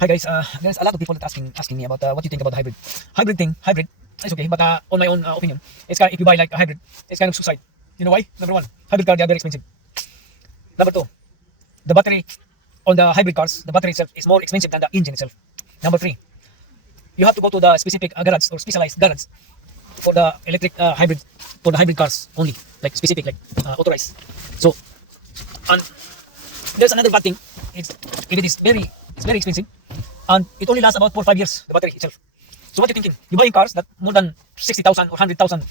Hi guys, there's a lot of people that asking me about what you think about the hybrid. It's okay, but on my own opinion, it's kind if you buy like a hybrid, it's kind of suicide. You know why? Number one, hybrid car they are very expensive. Number two, the battery on the hybrid cars, the battery itself is more expensive than the engine itself. Number three, you have to go to the specific garage or specialized garage for the electric hybrid for the hybrid cars only, like specific, like authorized. So, and there's another bad thing. It's if it's very expensive, and it only lasts about 4 or 5 years. The battery itself. So what are you thinking? You're buying cars that more than 60,000 or 100,000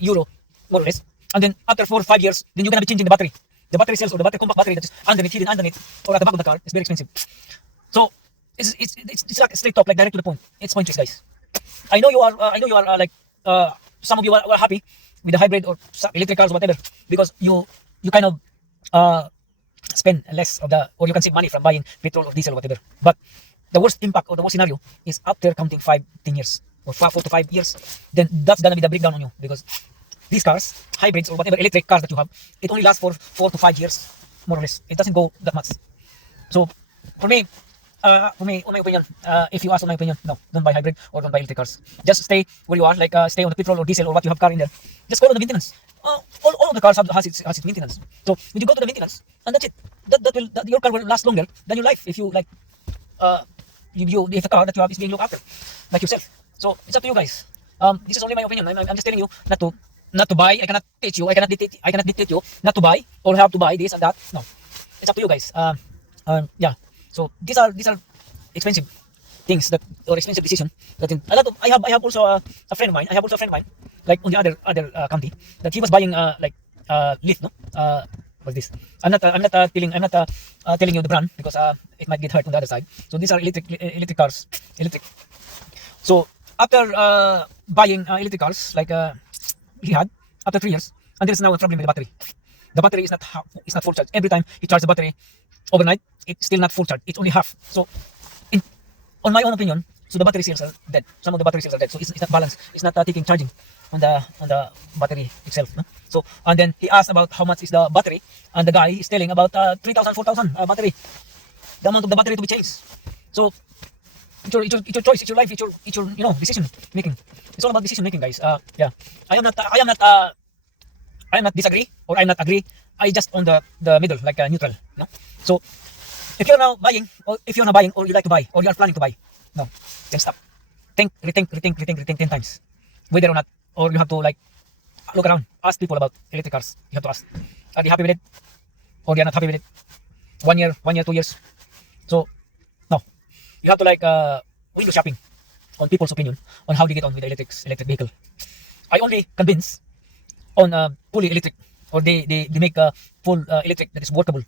euro, more or less, and then after 4 or 5 years, then you're gonna be changing the battery. The battery cells or the battery compact battery that's underneath, hidden underneath, or at the back of the car is very expensive. So it's like straight talk, like direct to the point. It's pointless, guys. I know you are some of you are happy with the hybrid or electric cars or whatever because you kind of uh, spend less of the, or you can save money from buying petrol or diesel or whatever. But the worst impact or the worst scenario is after counting 5, 10 years or 4 to 5 years, then that's gonna be the breakdown on you because these cars, hybrids or whatever electric cars that you have, it only lasts for 4 to 5 years, more or less. It doesn't go that much. So for me, on my opinion, if you ask on my opinion, no, don't buy hybrid or don't buy electric cars. Just stay where you are, like stay on the petrol or diesel or what you have car in there. Just go to the maintenance. All of the cars has its maintenance. So when you go to the maintenance, and that's it. Your car will last longer than your life if you like. If the car that you have is being looked after, like yourself. So it's up to you guys. This is only my opinion. I'm just telling you not to buy. I cannot teach you. I cannot dictate you not to buy or have to buy this and that. No, it's up to you guys. Yeah. So these are expensive things that or expensive decision that a lot of I have also a friend of mine. I have also a friend of mine like on the other county that he was buying Leaf, no. What's this? I'm not telling you the brand because it might get hurt on the other side. So these are electric cars, electric. So after buying electric cars, like he had after 3 years, and there's now a problem with the battery. The battery is not full charge. Every time he charges the battery overnight, it's still not full charge. It's only half. So, in, on my own opinion, so the battery cells are dead. Some of the battery cells are dead. So it's not balanced. It's not taking charging on the battery itself. No? So and then he asked about how much is the battery, and the guy is telling about 3,000, 4,000 battery. The amount of the battery to be changed. So it's your choice. It's your life. It's your decision making. It's all about decision making, guys. Yeah. I am not disagree or I'm not agree. I just on the middle, like neutral. No. So if you're now buying, or if you're not buying, or you like to buy, or you are planning to buy, no, then stop. Rethink 10 times, whether or not, or you have to like look around, ask people about electric cars. You have to ask, are they happy with it, or they are not happy with it? 1 year, 2 years. So no, you have to like window shopping on people's opinion on how they get on with the electric vehicle. I only convince on fully electric, or they make a full electric that is workable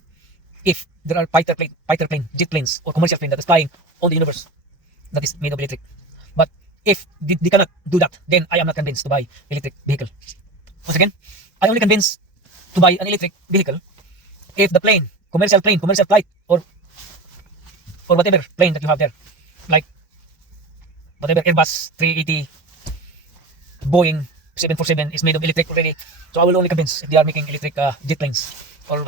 if there are fighter plane, jet planes, or commercial plane that is flying on the universe that is made of electric. But if they cannot do that, then I am not convinced to buy electric vehicle. Once again, I only convinced to buy an electric vehicle if the plane, commercial flight, or whatever plane that you have there, like whatever Airbus 380, Boeing 747 is made of electric already. So I will only convince if they are making electric jet planes or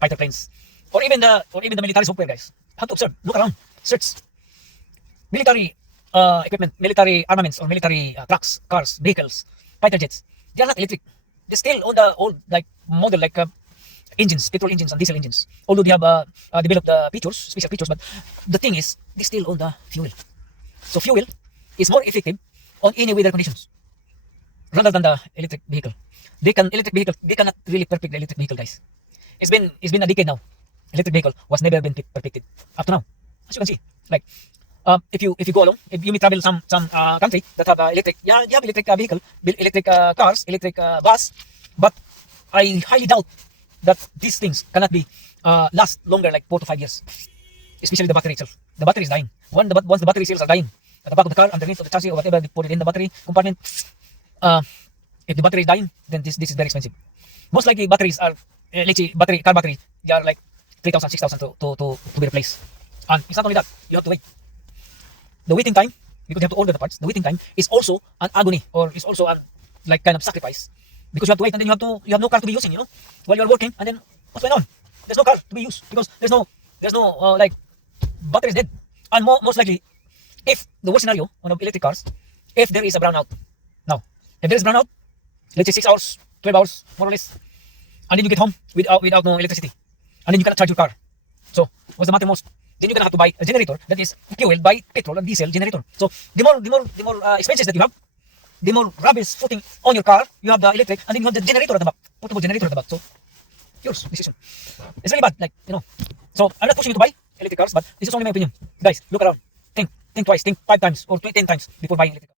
fighter planes, or even the military software, guys. Have to observe, look around, search military equipment, military armaments, or military trucks, cars, vehicles, fighter jets. They are not electric. They're still on the old like model, like engines, petrol engines and diesel engines. Although they have developed the features, special features, but the thing is, they still on the fuel. So fuel is more effective on any weather conditions rather than the electric vehicle. They cannot really perfect the electric vehicle, guys. It's been a decade now. Electric vehicle was never been perfected up to now. As you can see, like if you go along, if you may travel some country that have electric, you have electric vehicle, electric cars, electric bus, but I highly doubt that these things cannot be last longer, like 4 to 5 years. Especially the battery itself. The battery is dying. Once the battery cells are dying at the back of the car, underneath of the chassis or whatever they put it in the battery compartment, uh, if the battery is dying, then this is very expensive. Most likely batteries are let's say car battery, they are like 3,000, 6,000 to be replaced. And it's not only that, you have to wait. The waiting time, because you have to order the parts, the waiting time is also an agony, or is also an like kind of sacrifice. Because you have to wait, and then you have no car to be using, while you're working, and then what's going on? There's no car to be used because there's no like battery is dead. And most likely, if the worst scenario on the electric cars, if there is a brownout, now, if there is brownout, let's say 6 hours, 12 hours, more or less, and then you get home without no electricity, and then you cannot charge your car. So what's the matter most? Then you're gonna have to buy a generator that is fueled by petrol and diesel generator. So the more expenses that you have, the more rubbish footing on your car. You have the electric, and then you have the generator at the back, portable generator at the back. So yours decision. It's really bad, like, you know. So I'm not pushing you to buy electric cars, but this is only my opinion. Guys, look around. Think twice, think 5 times or 10 times before buying electric car.